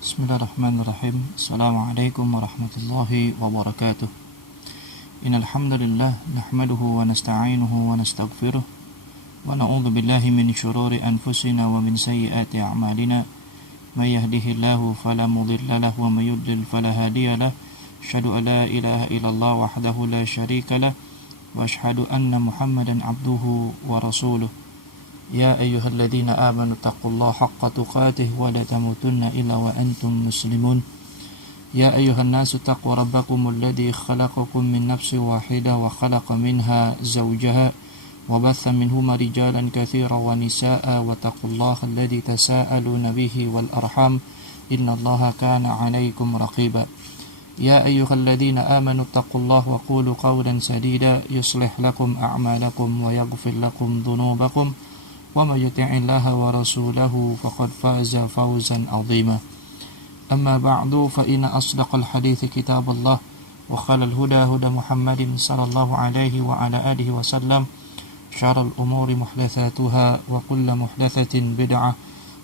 Bismillahirrahmanirrahim. Assalamualaikum warahmatullahi wabarakatuh. Innal hamdalillah nahmaduhu wa nasta'inuhu wa nastaghfiruh wa na'udzu billahi min shururi anfusina wa min sayyiati a'malina. May yahdihillahu fala mudilla lahu wa may yudlil fala hadiya lahu. Asyhadu an la ilaha illallah wahdahu la syarika lahu wa asyhadu anna Muhammadan 'abduhu wa rasuluh. Ya ayyuhalladzina amanu taqullaha haqqa tuqatih wa la tamutunna illa wa antum muslimun. Ya ayyuhan nasu taqu rabbakumul ladzi khalaqakum min nafsin wahidah wa khalaqa minha zawjaha wa batha minhuma rijalan katsiran wa nisaa'a wa taqullaha alladzi tasaaluna bihi wal arham innallaha kana 'alaikum raqiba. Ya ayyuhalladzina amanu taqullaha wa qulu qawlan sadida yuslih lakum a'malakum wa yaghfir lakum dhunubakum wa may yuti'illaha wa rasulahu faqad faza fawzan 'azima. Amma ba'du fa inna asdaqal hadithi kitabullah wa khalal huda huda Muhammadin sallallahu alaihi wa ala alihi wa sallam. Syarrul umuri muhdatsatuha wa kullu muhdatsatin bid'ah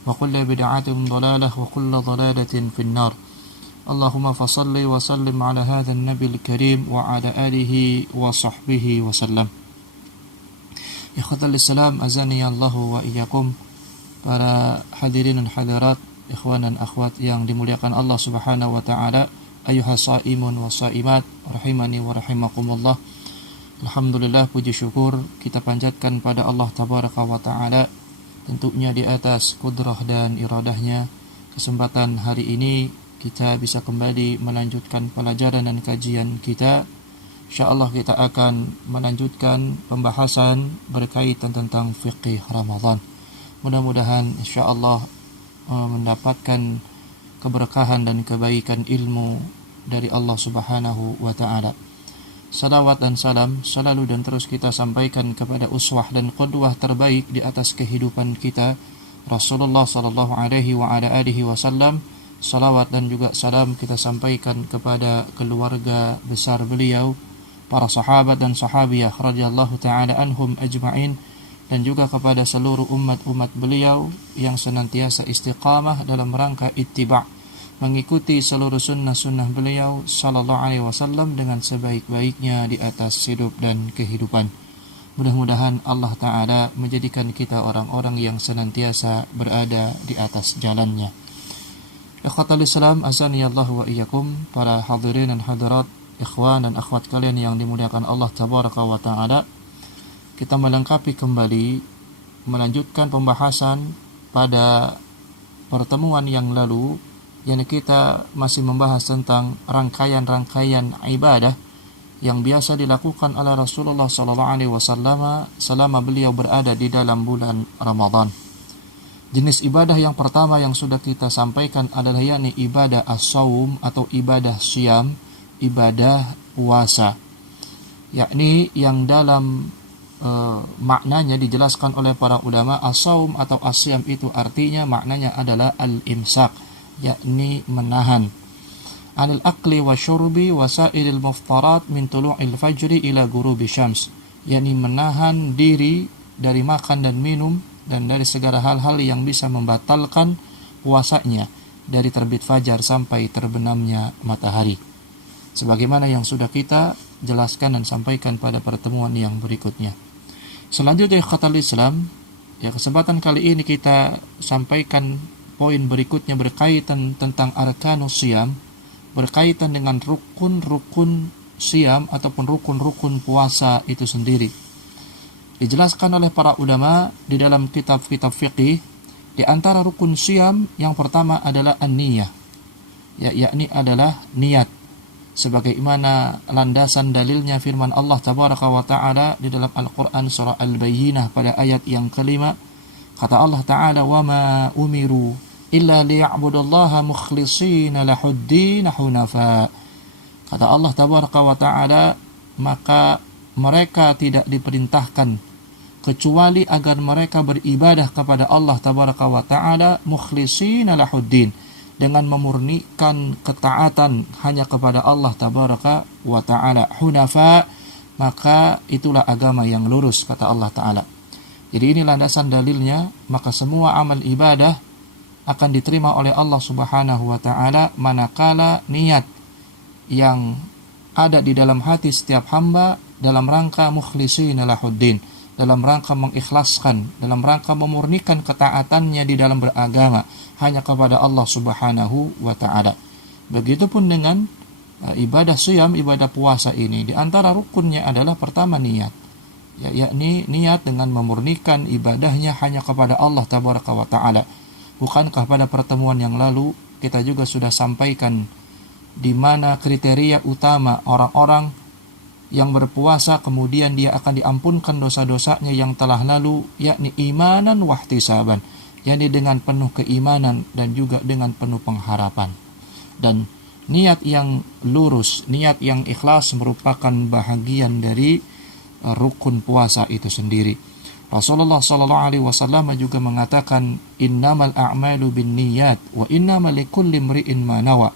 wa kullu bid'atin dhalalah wa kullu dhalalatin finnar. Allahumma fashalli wa sallim ala hadzal nabiyil karim wa ala alihi wa sahbihi wa sallam. Ikhwatal Islam, azani Allahu wa iyyakum. Para hadirin dan hadirat, ikhwan dan akhwat yang dimuliakan Allah Subhanahu wa taala, ayyuhas shaimun wa shaimat rahimani wa rahimakumullah. Alhamdulillah, puji syukur kita panjatkan pada Allah tabaraka wa taala, tentunya di atas kudrah dan iradahnya. Kesempatan hari ini kita bisa kembali melanjutkan pelajaran dan kajian kita. InsyaAllah kita akan melanjutkan pembahasan berkaitan tentang fiqih Ramadan. Mudah-mudahan insyaAllah mendapatkan keberkahan dan kebaikan ilmu dari Allah Subhanahu wa ta'ala. Salawat dan salam selalu dan terus kita sampaikan kepada uswah dan qudwah terbaik di atas kehidupan kita, Rasulullah sallallahu alaihi wa ala alihi wasallam. Salawat dan juga salam kita sampaikan kepada keluarga besar beliau, para sahabat dan sahabiyah radhiyallahu ta'ala anhum ajma'in, dan juga kepada seluruh umat-umat beliau yang senantiasa istiqamah dalam rangka ittiba', mengikuti seluruh sunnah-sunnah beliau sallallahu alaihi wasallam dengan sebaik-baiknya di atas hidup dan kehidupan. Mudah-mudahan Allah Ta'ala menjadikan kita orang-orang yang senantiasa berada di atas jalannya. Ikhwatal Islam, azani Allah wa iyyakum. Para hadirin dan hadirat, ikhwan dan akhwat kalian yang dimuliakan Allah tabaraka wa ta'ala, kita melengkapi kembali melanjutkan pembahasan pada pertemuan yang lalu, yang kita masih membahas tentang rangkaian-rangkaian ibadah yang biasa dilakukan oleh Rasulullah SAW selama beliau berada di dalam bulan Ramadan. Jenis ibadah yang pertama yang sudah kita sampaikan adalah yakni ibadah as-saum atau ibadah syam, ibadah puasa, yakni yang dalam maknanya dijelaskan oleh para ulama, as-saum atau as-syam itu artinya maknanya adalah al-imsak, yakni menahan anil akli wa syurbi wa sa'iril muftarat min tulu'il fajri ila ghurubi syams, yakni menahan diri dari makan dan minum dan dari segala hal-hal yang bisa membatalkan puasanya dari terbit fajar sampai terbenamnya matahari, sebagaimana yang sudah kita jelaskan dan sampaikan pada pertemuan yang berikutnya. Selanjutnya ikhwatal Islam, ya, kesempatan kali ini kita sampaikan poin berikutnya berkaitan tentang arkanus syiyam, berkaitan dengan rukun-rukun syiyam ataupun rukun-rukun puasa itu sendiri. Dijelaskan oleh para ulama di dalam kitab-kitab fiqih, di antara rukun syiyam yang pertama adalah an-niyah, yakni adalah niat, sebagaimana landasan dalilnya firman Allah tabaraka wa ta'ala di dalam Al-Quran surah Al-Bayyinah pada ayat yang kelima. Kata Allah Ta'ala, wa ma umiru illa liya'budullaha mukhlishina lahuddin hunafa. Kata Allah tabaraka wa ta'ala, maka mereka tidak diperintahkan kecuali agar mereka beribadah kepada Allah tabaraka wa ta'ala mukhlishina lahuddin, dengan memurnikan ketaatan hanya kepada Allah tabaraka wa ta'ala, hunafa, maka itulah agama yang lurus, kata Allah Ta'ala. Jadi ini landasan dalilnya, maka semua amal ibadah akan diterima oleh Allah Subhanahu wa taala manakala niat yang ada di dalam hati setiap hamba dalam rangka mukhlishina lahuddin, dalam rangka mengikhlaskan, dalam rangka memurnikan ketaatannya di dalam beragama hanya kepada Allah Subhanahu wa taala. Begitupun dengan ibadah siyam, ibadah puasa ini, di antara rukunnya adalah pertama niat, yakni niat dengan memurnikan ibadahnya hanya kepada Allah tabaraka wa taala. Bukankah pada pertemuan yang lalu kita juga sudah sampaikan di mana kriteria utama orang-orang yang berpuasa kemudian dia akan diampunkan dosa-dosanya yang telah lalu, yakni imanan wahtisaban, yakni dengan penuh keimanan dan juga dengan penuh pengharapan. Dan niat yang lurus, niat yang ikhlas merupakan bahagian dari rukun puasa itu sendiri. Rasulullah SAW juga mengatakan, innamal a'malu binniyat wa innamal likulli imri'in ma nawa.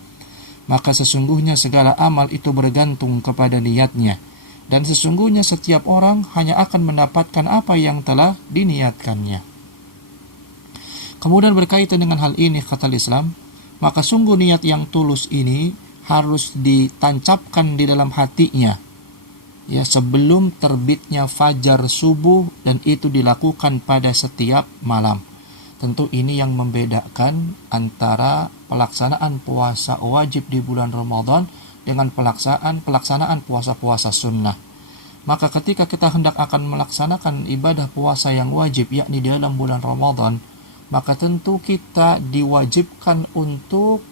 Maka sesungguhnya segala amal itu bergantung kepada niatnya, dan sesungguhnya setiap orang hanya akan mendapatkan apa yang telah diniatkannya. Kemudian berkaitan dengan hal ini kata Islam, maka sungguh niat yang tulus ini harus ditancapkan di dalam hatinya ya sebelum terbitnya fajar subuh, dan itu dilakukan pada setiap malam. Tentu ini yang membedakan antara pelaksanaan puasa wajib di bulan Ramadan dengan pelaksanaan puasa-puasa sunnah. Maka ketika kita hendak akan melaksanakan ibadah puasa yang wajib, yakni di dalam bulan Ramadan, maka tentu kita diwajibkan untuk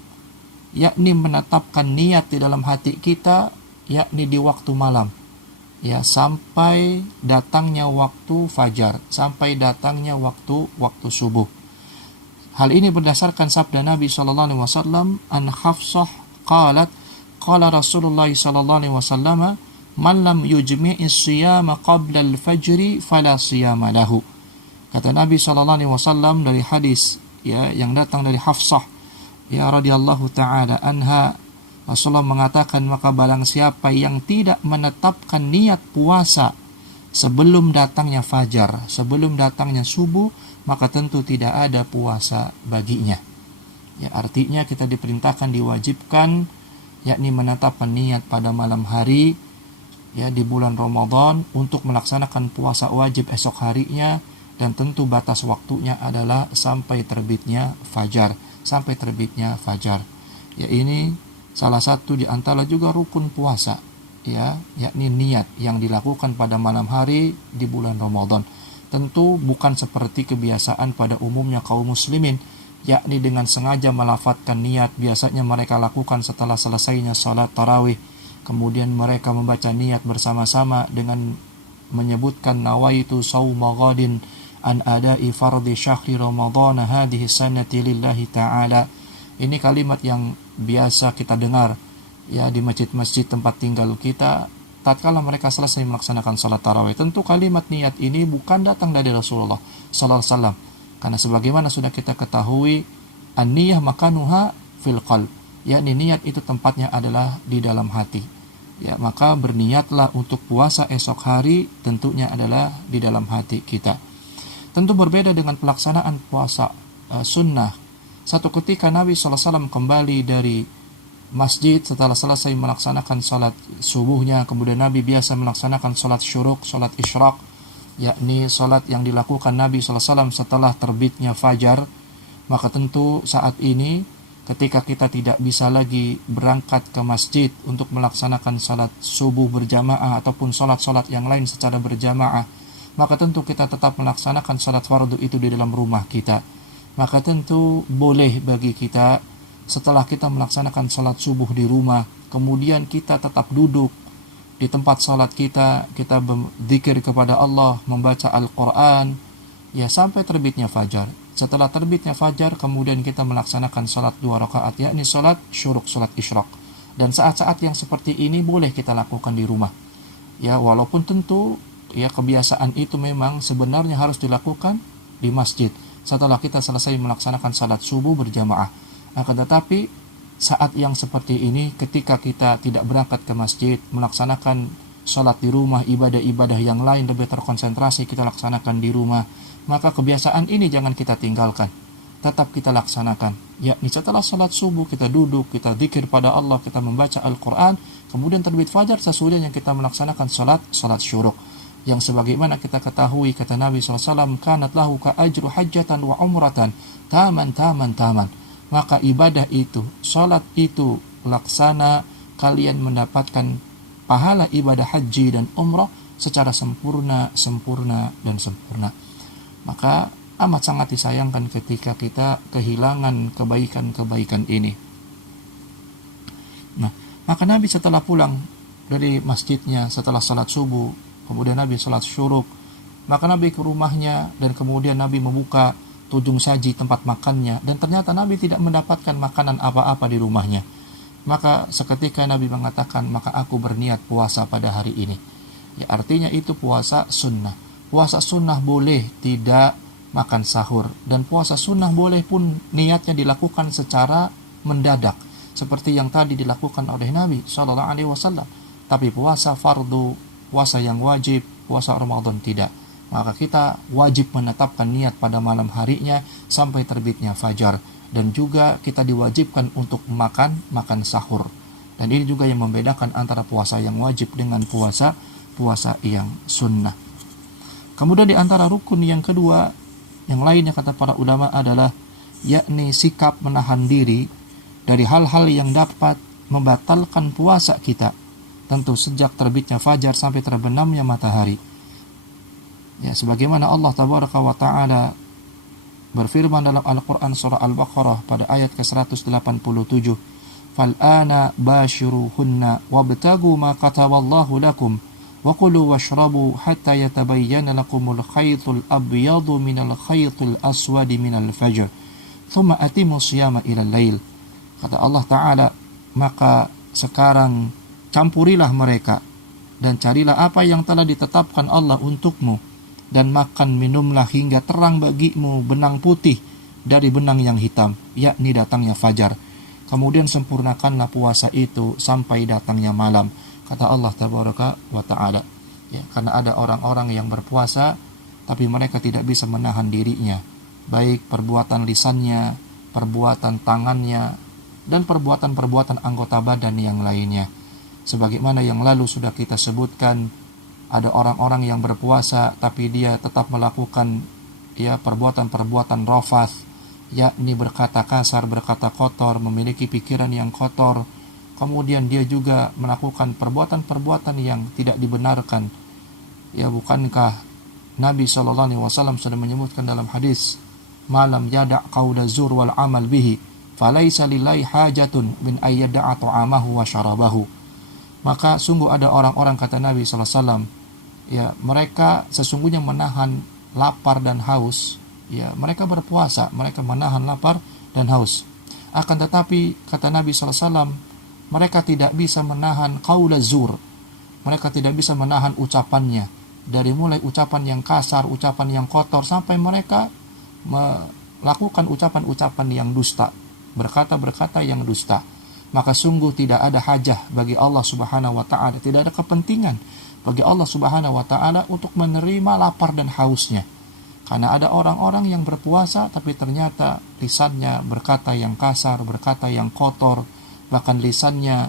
yakni menetapkan niat di dalam hati kita, yakni di waktu malam, ya, sampai datangnya waktu fajar, sampai datangnya waktu subuh. Hal ini berdasarkan sabda Nabi sallallahu alaihi wasallam, an Hafsah qalat qala Rasulullah sallallahu alaihi wasallam, man lam yujmi'is siyama qabla al-fajri fala siyama lahu. Kata Nabi sallallahu alaihi wasallam dari hadis ya yang datang dari Hafsah ya radhiyallahu taala anha, Rasulullah mengatakan, maka barang siapa yang tidak menetapkan niat puasa sebelum datangnya fajar, sebelum datangnya subuh, maka tentu tidak ada puasa baginya. Ya, artinya kita diperintahkan, diwajibkan, yakni menetapkan niat pada malam hari, ya, di bulan Ramadan untuk melaksanakan puasa wajib esok harinya, dan tentu batas waktunya adalah sampai terbitnya fajar, sampai terbitnya fajar. Ya, ini salah satu di antara juga rukun puasa, ya, yakni niat yang dilakukan pada malam hari di bulan Ramadan. Tentu bukan seperti kebiasaan pada umumnya kaum muslimin, yakni dengan sengaja melafadzkan niat. Biasanya mereka lakukan setelah selesainya salat tarawih, kemudian mereka membaca niat bersama-sama dengan menyebutkan nawaitu shauma ghadin an ada'i fardhi syahri ramadhan hadhihi sanati lillahi ta'ala. Ini kalimat yang biasa kita dengar ya di masjid-masjid tempat tinggal kita tatkala mereka selesai melaksanakan salat tarawih. Tentu kalimat niat ini bukan datang dari Rasulullah sallallahu alaihi wasallam, karena sebagaimana sudah kita ketahui, an-niyah makanuha fil qalb, yakni niat itu tempatnya adalah di dalam hati. Ya, maka berniatlah untuk puasa esok hari tentunya adalah di dalam hati kita. Tentu berbeda dengan pelaksanaan puasa sunnah. Satu ketika Nabi sallallahu alaihi wasallam kembali dari masjid setelah selesai melaksanakan salat subuhnya, kemudian Nabi biasa melaksanakan salat syuruk, salat isyraq, yakni salat yang dilakukan Nabi SAW setelah terbitnya fajar. Maka tentu saat ini ketika kita tidak bisa lagi berangkat ke masjid untuk melaksanakan salat subuh berjamaah ataupun salat-salat yang lain secara berjamaah, maka tentu kita tetap melaksanakan salat fardu itu di dalam rumah kita. Maka tentu boleh bagi kita setelah kita melaksanakan salat subuh di rumah, kemudian kita tetap duduk di tempat salat kita berzikir kepada Allah, membaca Al-Quran, ya, sampai terbitnya fajar. Setelah terbitnya fajar, kemudian kita melaksanakan salat 2 rakaat, yakni salat syuruk, salat isyraq. Dan saat-saat yang seperti ini boleh kita lakukan di rumah. Ya, walaupun tentu ya kebiasaan itu memang sebenarnya harus dilakukan di masjid setelah kita selesai melaksanakan salat subuh berjamaah. Akan tetapi saat yang seperti ini, ketika kita tidak berangkat ke masjid, melaksanakan sholat di rumah, ibadah-ibadah yang lain lebih terkonsentrasi kita laksanakan di rumah, maka kebiasaan ini jangan kita tinggalkan. tetap kita laksanakan. Yakni setelah salat subuh kita duduk, kita zikir pada Allah, kita membaca Al-Quran, kemudian terbit fajar sesudahnya kita melaksanakan salat syuruk. Yang sebagaimana kita ketahui kata Nabi SAW, kanat lahu ka ajru hajjatan wa umratan taman. Maka ibadah itu, salat itu laksana, kalian mendapatkan pahala ibadah haji dan umrah secara sempurna. Maka amat sangat disayangkan ketika kita kehilangan kebaikan-kebaikan ini. Nah, maka Nabi setelah pulang dari masjidnya setelah salat subuh, kemudian Nabi salat syuruk, maka Nabi ke rumahnya dan kemudian Nabi membuka tujung saji tempat makannya, dan ternyata Nabi tidak mendapatkan makanan apa-apa di rumahnya. Maka seketika Nabi mengatakan, maka aku berniat puasa pada hari ini. Ya, artinya itu puasa sunnah. Puasa sunnah boleh tidak makan sahur, dan puasa sunnah boleh pun niatnya dilakukan secara mendadak seperti yang tadi dilakukan oleh Nabi SAW. Tapi puasa fardu, puasa yang wajib, puasa Ramadan tidak. Maka kita wajib menetapkan niat pada malam harinya sampai terbitnya fajar, dan juga kita diwajibkan untuk makan sahur. Dan ini juga yang membedakan antara puasa yang wajib dengan puasa yang sunnah. Kemudian di antara rukun yang kedua yang lainnya kata para ulama adalah yakni sikap menahan diri dari hal-hal yang dapat membatalkan puasa kita, tentu sejak terbitnya fajar sampai terbenamnya matahari. Ya, sebagaimana Allah tabaraka wa taala berfirman dalam Al-Qur'an surah Al-Baqarah pada ayat ke-187, "Fal'ana bashiruhunna wabtagu ma kataballahu lakum wa kulu washrabu hatta yatabayyana lakumul khaytul abyadu minal khaytul aswadi minal fajr thumma atimu siyama ilal lail." Kata Allah Ta'ala, maka sekarang campurilah mereka dan carilah apa yang telah ditetapkan Allah untukmu, dan makan minumlah hingga terang bagimu benang putih dari benang yang hitam, yakni datangnya fajar. Kemudian sempurnakanlah puasa itu sampai datangnya malam. Kata Allah Tabaraka wa Ta'ala. Ya, karena ada orang-orang yang berpuasa tapi mereka tidak bisa menahan dirinya, baik perbuatan lisannya, perbuatan tangannya, dan perbuatan-perbuatan anggota badan yang lainnya. Sebagaimana yang lalu sudah kita sebutkan, ada orang-orang yang berpuasa tapi dia tetap melakukan perbuatan-perbuatan rafath, yakni berkata kasar, berkata kotor, memiliki pikiran yang kotor. Kemudian dia juga melakukan perbuatan-perbuatan yang tidak dibenarkan. Ya, bukankah Nabi SAW sudah menyebutkan dalam hadis, "Malam yada' qawla zur wal amal bihi, falaysa lillahi hajatun min ayyada'a ta'amahu wa syarabahu." Maka sungguh ada orang-orang, kata Nabi SAW, ya, mereka sesungguhnya menahan lapar dan haus. Ya, mereka berpuasa, mereka menahan lapar dan haus. Akan tetapi kata Nabi SAW, mereka tidak bisa menahan qaula zur. Mereka tidak bisa menahan ucapannya, dari mulai ucapan yang kasar, ucapan yang kotor, sampai mereka melakukan ucapan-ucapan yang dusta, berkata-berkata yang dusta. Maka sungguh tidak ada hajah bagi Allah Subhanahu wa Ta'ala, tidak ada kepentingan bagi Allah Subhanahu wa Ta'ala untuk menerima lapar dan hausnya. Karena ada orang-orang yang berpuasa tapi ternyata lisannya berkata yang kasar, berkata yang kotor, bahkan lisannya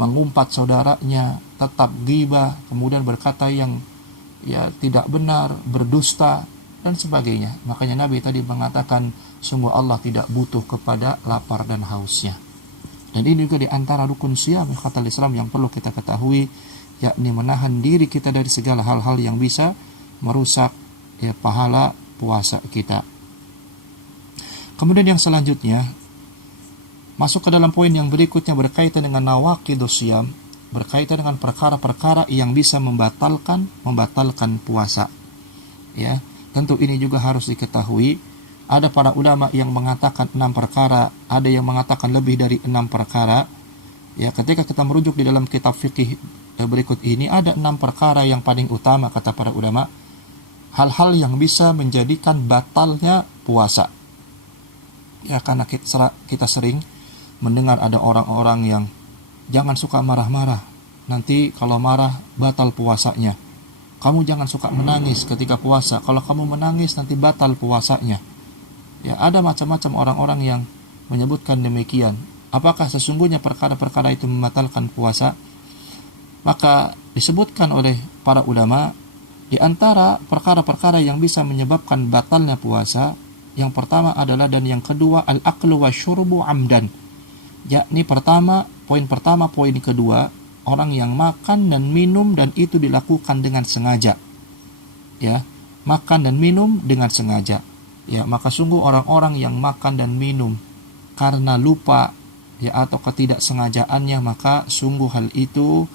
mengumpat saudaranya, tetap ghibah, kemudian berkata yang tidak benar, berdusta, dan sebagainya. Makanya Nabi tadi mengatakan, sungguh Allah tidak butuh kepada lapar dan hausnya. Dan ini juga di antara rukun siyam kata Islam yang perlu kita ketahui, yakni menahan diri kita dari segala hal-hal yang bisa merusak pahala puasa kita. Kemudian yang selanjutnya, masuk ke dalam poin yang berikutnya berkaitan dengan nawaqidus siyam, berkaitan dengan perkara-perkara yang bisa membatalkan puasa. Ya, tentu ini juga harus diketahui. Ada para ulama yang mengatakan 6 perkara, ada yang mengatakan lebih dari 6 perkara. Ya, ketika kita merujuk di dalam kitab fikih berikut ini, ada 6 perkara yang paling utama kata para ulama, hal-hal yang bisa menjadikan batalnya puasa. Ya, karena kita sering mendengar ada orang-orang yang jangan suka marah-marah, nanti kalau marah batal puasanya. Kamu jangan suka menangis ketika puasa, kalau kamu menangis nanti batal puasanya. Ya, ada macam-macam orang-orang yang menyebutkan demikian. Apakah sesungguhnya perkara-perkara itu membatalkan puasa? Maka disebutkan oleh para ulama, di antara perkara-perkara yang bisa menyebabkan batalnya puasa, yang pertama adalah dan yang kedua al-aklu wa syurbu amdan. Yakni poin pertama, poin kedua, orang yang makan dan minum dan itu dilakukan dengan sengaja. Ya, makan dan minum dengan sengaja. Ya, maka sungguh orang-orang yang makan dan minum karena lupa ya atau ketidaksengajaannya, maka sungguh hal itu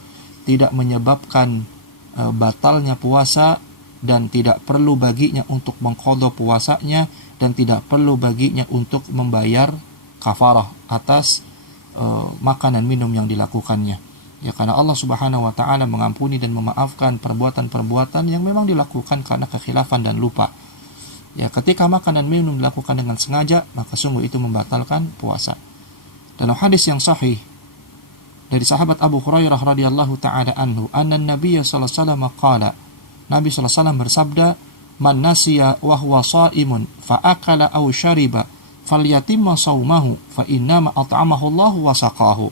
tidak menyebabkan batalnya puasa dan tidak perlu baginya untuk mengqadha puasanya dan tidak perlu baginya untuk membayar kafarah atas makan dan minum yang dilakukannya. Ya, karena Allah Subhanahu wa taala mengampuni dan memaafkan perbuatan-perbuatan yang memang dilakukan karena kekhilafan dan lupa. Ya, ketika makan dan minum dilakukan dengan sengaja, maka sungguh itu membatalkan puasa. Dalam hadis yang sahih dari sahabat Abu Hurairah radhiyallahu taala anhu, anna Nabiy sallallahu alaihi wasallam qala, Nabi sallallahu alaihi wasallam bersabda, "Man nasiya wa huwa shaimun fa akala aw shariba falyatimma shaumahu fa innama at'amahu Allah wa saqahu."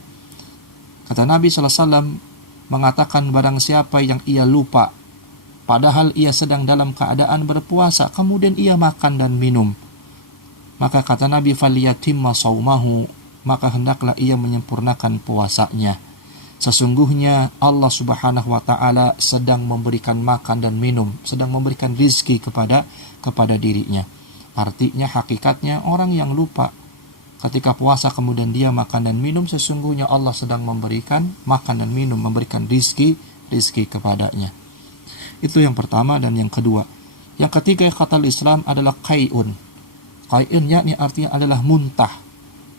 Kata Nabi sallallahu alaihi wasallam mengatakan, barang siapa yang ia lupa padahal ia sedang dalam keadaan berpuasa, kemudian ia makan dan minum, maka kata Nabi, falyatimma shaumahu, maka hendaklah ia menyempurnakan puasanya. Sesungguhnya Allah Subhanahu wa taala sedang memberikan makan dan minum, sedang memberikan rizki kepada dirinya. Artinya hakikatnya orang yang lupa ketika puasa kemudian dia makan dan minum, sesungguhnya Allah sedang memberikan makan dan minum, memberikan rizki kepadanya. Itu yang pertama. Dan yang kedua, yang ketiga kata Islam adalah qai'un. Qai'un yakni artinya adalah muntah.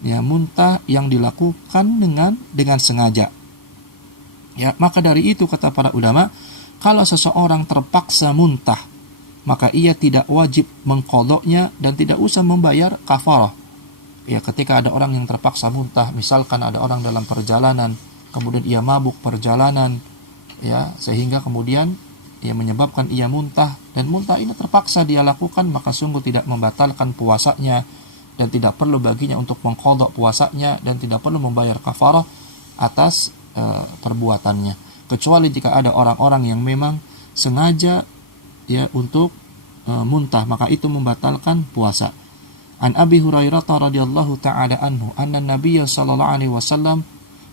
Ya, muntah yang dilakukan dengan sengaja. Ya, maka dari itu kata para ulama, kalau seseorang terpaksa muntah, maka ia tidak wajib mengqadhanya dan tidak usah membayar kafarah. Ya, ketika ada orang yang terpaksa muntah, misalkan ada orang dalam perjalanan, kemudian ia mabuk perjalanan, ya, sehingga kemudian ia menyebabkan ia muntah, dan muntah ini terpaksa dia lakukan, maka sungguh tidak membatalkan puasanya dan tidak perlu baginya untuk mengqadha puasanya dan tidak perlu membayar kafarah atas perbuatannya, kecuali jika ada orang-orang yang memang sengaja ya untuk muntah, maka itu membatalkan puasa. An Abi Hurairah radhiyallahu taala anhu anna Nabiy sallallahu alaihi wasallam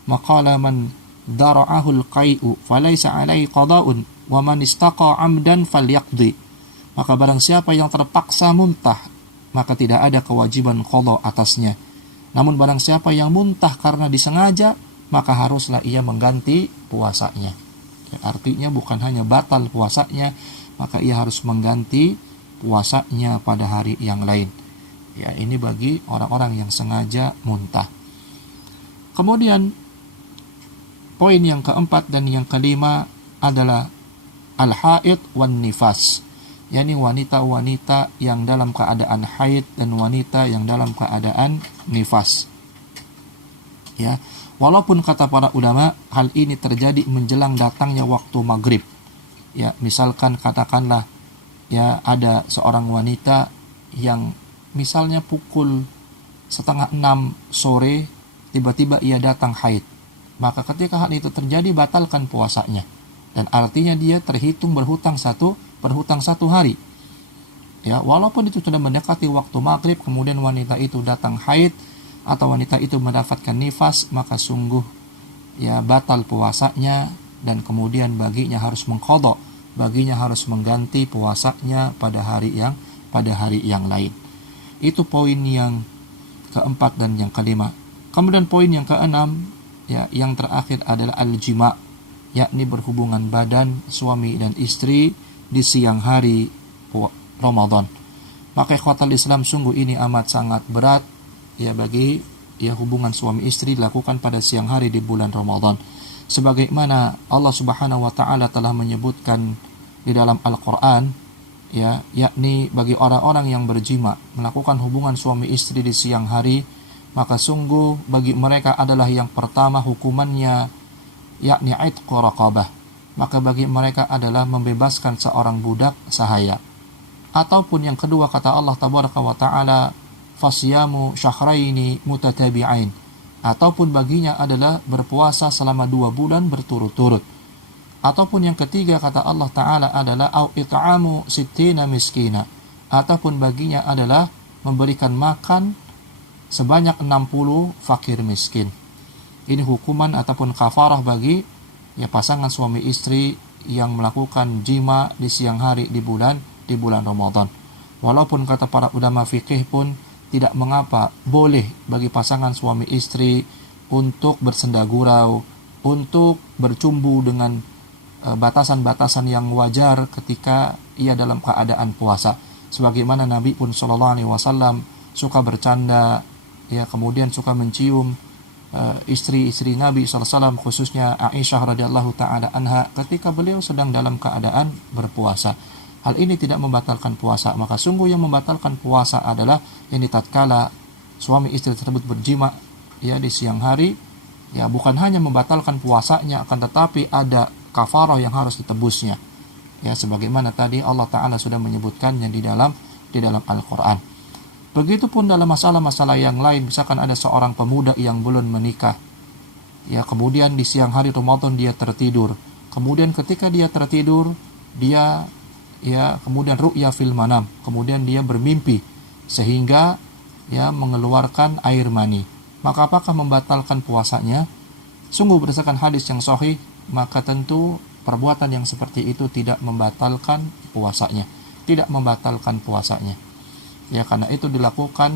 maqala man dara'ahu al-qai'u falaysa alaihi qada'un wa man istaqa 'amdan falyaqdi. Maka barang siapa yang terpaksa muntah, maka tidak ada kewajiban qadha atasnya. Namun barang siapa yang muntah karena disengaja, maka haruslah ia mengganti puasanya. Ya, artinya bukan hanya batal puasanya, maka ia harus mengganti puasanya pada hari yang lain. Ya, ini bagi orang-orang yang sengaja muntah. Kemudian poin yang keempat dan yang kelima adalah al-haid wan nifas, yakni wanita-wanita yang dalam keadaan haid dan wanita yang dalam keadaan nifas. Ya, walaupun kata para ulama hal ini terjadi menjelang datangnya waktu maghrib. Ya, misalkan katakanlah ya ada seorang wanita yang misalnya pukul 5:30 sore tiba-tiba ia datang haid, maka ketika hal itu terjadi batalkan puasanya, dan artinya dia terhitung berhutang satu hari. Ya, walaupun itu sudah mendekati waktu maghrib, kemudian wanita itu datang haid atau wanita itu mendapatkan nifas, maka sungguh ya batal puasanya, dan kemudian baginya harus mengqadha, baginya harus mengganti puasanya pada hari yang lain. Itu poin yang keempat dan yang kelima. Kemudian poin yang keenam, ya, yang terakhir adalah al-jima', yakni berhubungan badan suami dan istri di siang hari Ramadan. Maka ikhwatal Islam, sungguh ini amat sangat berat ya bagi ya hubungan suami istri dilakukan pada siang hari di bulan Ramadan. Sebagaimana Allah Subhanahu wa taala telah menyebutkan di dalam Al-Qur'an, ya, yakni bagi orang-orang yang berjima melakukan hubungan suami istri di siang hari, maka sungguh bagi mereka adalah yang pertama hukumannya yakni itq raqabah, maka bagi mereka adalah membebaskan seorang budak sahaya. Ataupun yang kedua kata Allah tabaraka wa taala, fasiyamu syahraini mutatabi'ain, ataupun baginya adalah berpuasa selama 2 bulan berturut-turut. Ataupun yang ketiga kata Allah Ta'ala adalah au it'amu sittina miskina, ataupun baginya adalah memberikan makan sebanyak 60 fakir miskin. Ini hukuman ataupun kafarah bagi pasangan suami istri yang melakukan jima di siang hari di bulan Ramadan. Walaupun kata para ulama fikih pun tidak mengapa, boleh bagi pasangan suami istri untuk bersenda gurau, untuk bercumbu dengan batasan-batasan yang wajar ketika ia dalam keadaan puasa. Sebagaimana Nabi pun SAW suka bercanda, kemudian suka mencium istri-istri Nabi SAW, khususnya Aisyah radhiyallahu taala anha ketika beliau sedang dalam keadaan berpuasa. Hal ini tidak membatalkan puasa, maka sungguh yang membatalkan puasa adalah ini tatkala suami istri tersebut berjima di siang hari, bukan hanya membatalkan puasanya, akan tetapi ada kafarah yang harus ditebusnya. Sebagaimana tadi Allah Ta'ala sudah menyebutkannya di dalam Al-Quran. Begitupun dalam masalah-masalah yang lain, misalkan ada seorang pemuda yang belum menikah, kemudian di siang hari Ramadan dia tertidur, kemudian ketika dia tertidur dia kemudian ru'ya fil manam, kemudian dia bermimpi sehingga mengeluarkan air mani, maka apakah membatalkan puasanya? Sungguh berdasarkan hadis yang sahih, maka tentu perbuatan yang seperti itu tidak membatalkan puasanya, karena itu dilakukan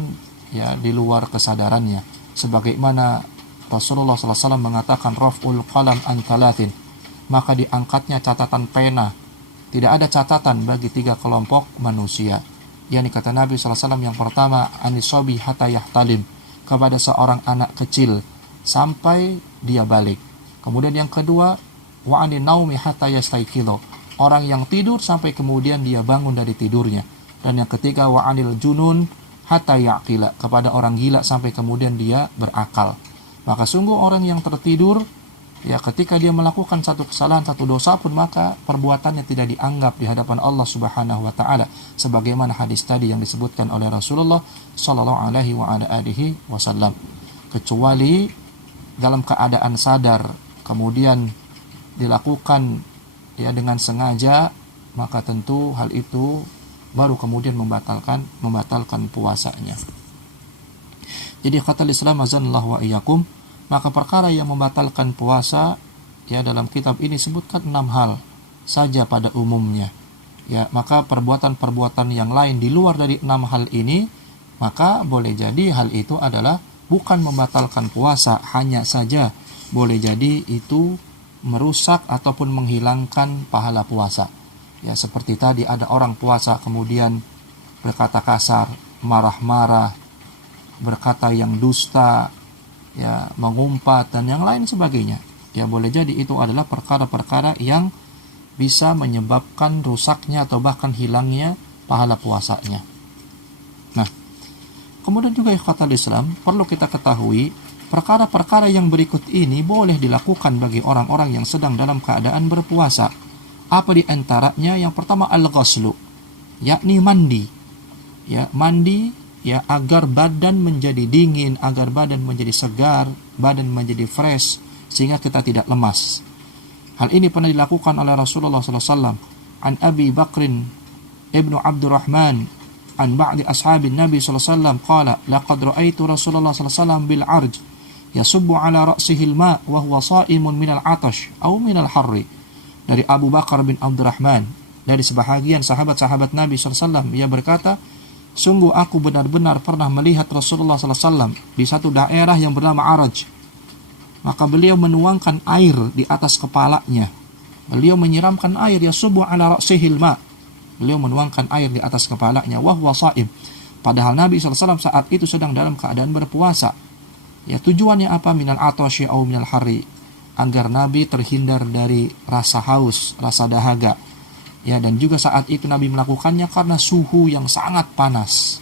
di luar kesadarannya. Sebagaimana Rasulullah SAW mengatakan raf'ul qalam an thalathin, maka diangkatnya catatan pena. Tidak ada catatan bagi 3 kelompok manusia. Kata Nabi SAW, yang pertama anisobi hatta yahtalim, kepada seorang anak kecil sampai dia balik. Kemudian yang kedua wa anin naumi hatta yastayqidho, orang yang tidur sampai kemudian dia bangun dari tidurnya. Dan yang ketiga wa anil junun hatta yaqila, kepada orang gila sampai kemudian dia berakal. Maka sungguh orang yang tertidur, ketika dia melakukan satu kesalahan, satu dosa pun, maka perbuatannya tidak dianggap di hadapan Allah Subhanahu wa taala, sebagaimana hadis tadi yang disebutkan oleh Rasulullah sallallahu alaihi wasallam. Kecuali dalam keadaan sadar kemudian dilakukan dengan sengaja, maka tentu hal itu baru kemudian membatalkan puasanya. Jadi kata Islam azanallahu wa iyyakum, maka perkara yang membatalkan puasa dalam kitab ini sebutkan 6 hal saja pada umumnya. Maka perbuatan-perbuatan yang lain di luar dari 6 hal ini, maka boleh jadi hal itu adalah bukan membatalkan puasa, hanya saja boleh jadi itu merusak ataupun menghilangkan pahala puasa. Seperti tadi ada orang puasa kemudian berkata kasar, marah-marah, berkata yang dusta, mengumpat dan yang lain sebagainya. Boleh jadi itu adalah perkara-perkara yang bisa menyebabkan rusaknya atau bahkan hilangnya pahala puasanya. Nah, kemudian juga ikhwatal Islam, perlu kita ketahui perkara-perkara yang berikut ini boleh dilakukan bagi orang-orang yang sedang dalam keadaan berpuasa. Apa di antaranya? Yang pertama al-ghaslu, yakni mandi. Mandi agar badan menjadi dingin, agar badan menjadi segar, badan menjadi fresh, sehingga kita tidak lemas. Hal ini pernah dilakukan oleh Rasulullah SAW. An Abi Bakrin ibnu Abdurrahman an ba'di ashabin Nabi SAW qala laqad ra'aitu Rasulullah SAW bil arj yasubbu ala ra'sihi al-ma' wa huwa sha'imun min al-'atash aw min al-harri. Dari Abu Bakar bin Abdurrahman, dari sebahagian sahabat-sahabat Nabi SAW, ia berkata, sungguh aku benar-benar pernah melihat Rasulullah SAW di satu daerah yang bernama Araj. Maka beliau menuangkan air di atas kepalanya. Beliau menyiramkan air, yasubbu ala ra'sihil ma'. Beliau menuangkan air di atas kepalanya, wa huwa sha'im. Padahal Nabi SAW saat itu sedang dalam keadaan berpuasa. Tujuannya apa? Minal atashi au minal harri, agar Nabi terhindar dari rasa haus, rasa dahaga. Dan juga saat itu Nabi melakukannya karena suhu yang sangat panas.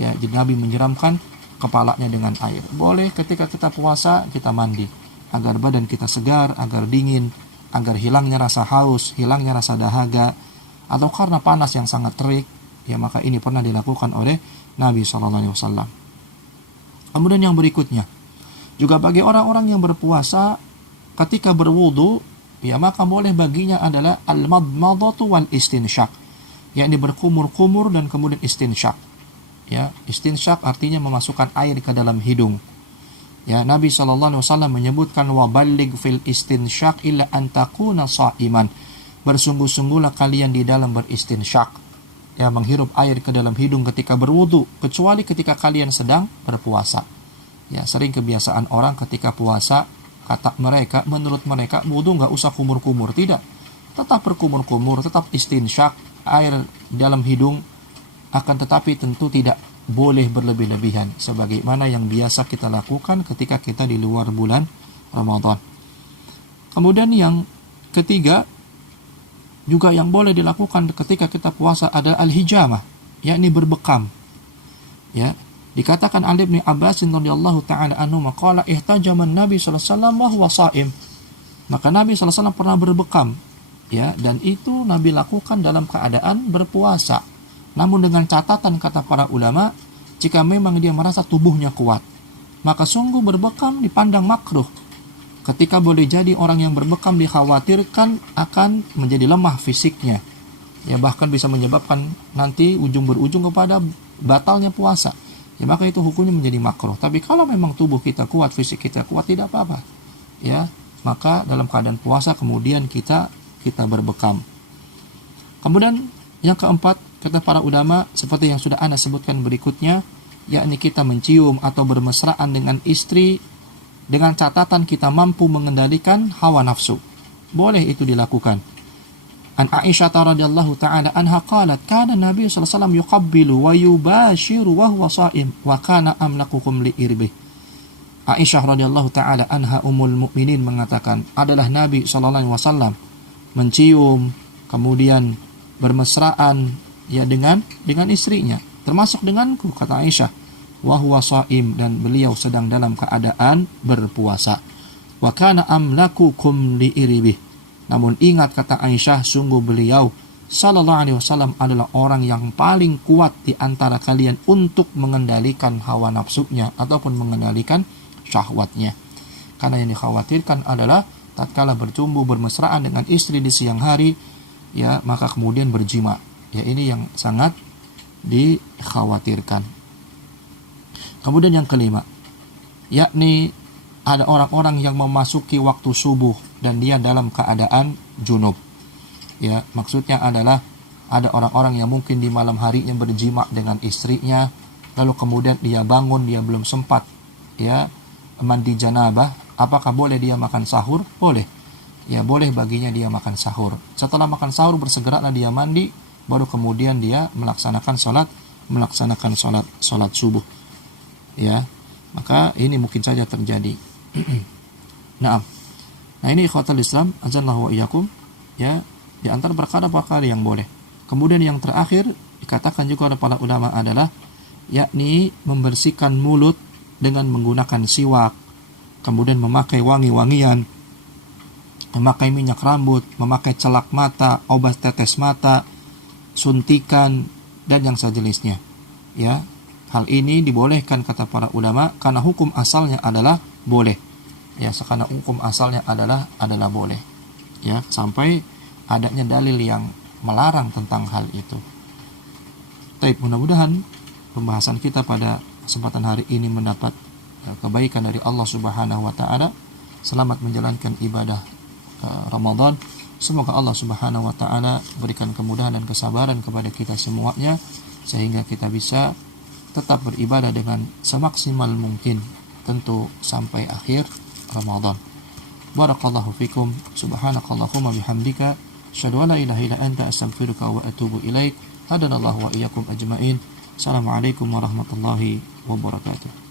Jadi Nabi menyiramkan kepalanya dengan air. Boleh ketika kita puasa kita mandi, agar badan kita segar, agar dingin, agar hilangnya rasa haus, hilangnya rasa dahaga, atau karena panas yang sangat terik, ya maka ini pernah dilakukan oleh Nabi SAW. Kemudian yang berikutnya, juga bagi orang-orang yang berpuasa ketika berwudu, ya maka boleh baginya adalah al-madmadatu wal istinsyak, yakni berkumur-kumur dan kemudian istinsyak. Ya, istinsyak artinya memasukkan air ke dalam hidung. Ya, Nabi SAW menyebutkan waballigh fil istinsyak illa an takuna shaiman. Bersungguh-sungguhlah kalian di dalam beristinsyak, ya menghirup air ke dalam hidung ketika berwudu, kecuali ketika kalian sedang berpuasa. Ya, sering kebiasaan orang ketika puasa, kata mereka, menurut mereka wudu nggak usah kumur-kumur. Tidak, tetap berkumur-kumur, tetap istinsyak air dalam hidung, akan tetapi tentu tidak boleh berlebih-lebihan sebagaimana yang biasa kita lakukan ketika kita di luar bulan Ramadan. Kemudian yang ketiga juga yang boleh dilakukan ketika kita puasa adalah al-hijamah, yakni berbekam. Ya, dikatakan Ali bin Abbas radhiyallahu taala anhu maqala ihtajama Nabi sallallahu alaihi wasallam wa huwa shaim. Maka Nabi sallallahu alaihi wasallam pernah berbekam, ya, dan itu Nabi lakukan dalam keadaan berpuasa. Namun dengan catatan kata para ulama, jika memang dia merasa tubuhnya kuat, maka sungguh berbekam dipandang makruh. Ketika boleh jadi orang yang berbekam dikhawatirkan akan menjadi lemah fisiknya, ya bahkan bisa menyebabkan nanti ujung berujung kepada batalnya puasa. Ya maka itu hukumnya menjadi makruh. Tapi kalau memang tubuh kita kuat, fisik kita kuat, tidak apa-apa. Ya, maka dalam keadaan puasa kemudian kita berbekam. Kemudian yang keempat, kata para ulama seperti yang sudah Ana sebutkan berikutnya, yakni kita mencium atau bermesraan dengan istri dengan catatan kita mampu mengendalikan hawa nafsu. Boleh itu dilakukan. An Aisyah radhiyallahu taala anha qalat kana Nabi sallallahu alaihi wasallam yuqabbilu wa yubashiru wa huwa shaim wa kana amlakukum li irbih. Aisyah radhiyallahu taala anha ummul mukminin mengatakan, adalah Nabi sallallahu alaihi wasallam mencium kemudian bermesraan ya dengan istrinya, termasuk denganku, kata Aisyah, wa huwa shaim, dan beliau sedang dalam keadaan berpuasa. Wa kana amlakukum li iribih. Namun ingat, kata Aisyah, sungguh beliau sallallahu alaihi wasallam adalah orang yang paling kuat di antara kalian untuk mengendalikan hawa nafsunya ataupun mengendalikan syahwatnya. Karena yang dikhawatirkan adalah tatkala bercumbu bermesraan dengan istri di siang hari, ya maka kemudian berjima. Ya, ini yang sangat dikhawatirkan. Kemudian yang kelima, yakni ada orang-orang yang memasuki waktu subuh dan dia dalam keadaan junub. Ya, maksudnya adalah ada orang-orang yang mungkin di malam harinya berjima dengan istrinya, lalu kemudian dia bangun, dia belum sempat ya mandi janabah. Apakah boleh dia makan sahur? Boleh. Ya, boleh baginya dia makan sahur. Setelah makan sahur bersegeralah dia mandi, baru kemudian dia melaksanakan sholat subuh. Ya, maka ini mungkin saja terjadi. Nah ini ikhwatal Islam, azanallahu wa iyyakum, ya, di antara perkara-perkara yang boleh. Kemudian yang terakhir dikatakan juga oleh para ulama adalah yakni membersihkan mulut dengan menggunakan siwak, kemudian memakai wangi-wangian, memakai minyak rambut, memakai celak mata, obat tetes mata, suntikan, dan yang sejenisnya. Ya, hal ini dibolehkan kata para ulama karena hukum asalnya adalah boleh. Ya, karena hukum asalnya adalah boleh. Ya, sampai adanya dalil yang melarang tentang hal itu. Baik, mudah-mudahan pembahasan kita pada kesempatan hari ini mendapat kebaikan dari Allah Subhanahu wa taala. Selamat menjalankan ibadah Ramadan. Semoga Allah Subhanahu wa taala berikan kemudahan dan kesabaran kepada kita semuanya sehingga kita bisa tetap beribadah dengan semaksimal mungkin, tentu sampai akhir Ramadan. Barakallahu fikum, subhanakallahumma bihamdika, asyhadu an la ilaha illa anta, astaghfiruka wa atubu ilaik. Hadanallahu wa iyyakum ajmain. Assalamualaikum warahmatullahi wabarakatuh.